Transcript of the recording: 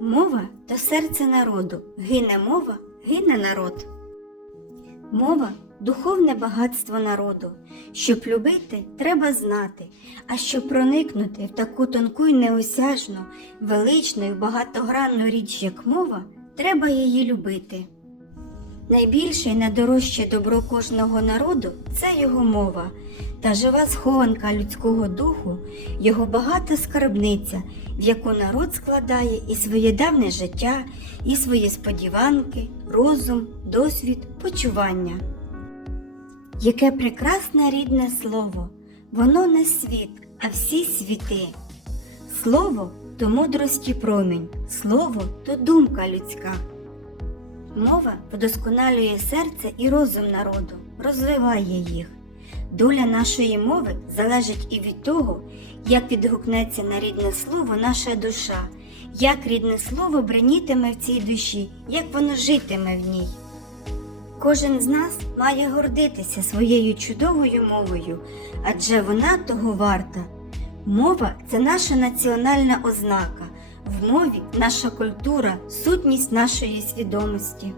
Мова то серце народу, гине мова, гине народ. Мова духовне багатство народу. Щоб любити, треба знати, а щоб проникнути в таку тонку й неосяжну, величну й багатогранну річ, як мова, треба її любити. Найбільше й найдорожче добро кожного народу це його мова, та жива схованка людського духу, його багата скарбниця, в яку народ складає і своє давнє життя, і свої сподіванки, розум, досвід, почування. Яке прекрасне рідне слово, воно не світ, а всі світи. Слово то мудрості промінь, слово то думка людська. Мова вдосконалює серце і розум народу, розвиває їх. Доля нашої мови залежить і від того, як відгукнеться на рідне слово наша душа, як рідне слово бренітиме в цій душі, як воно житиме в ній. Кожен з нас має гордитися своєю чудовою мовою, адже вона того варта. Мова це наша національна ознака. В мові наша культура, сутність нашої свідомості.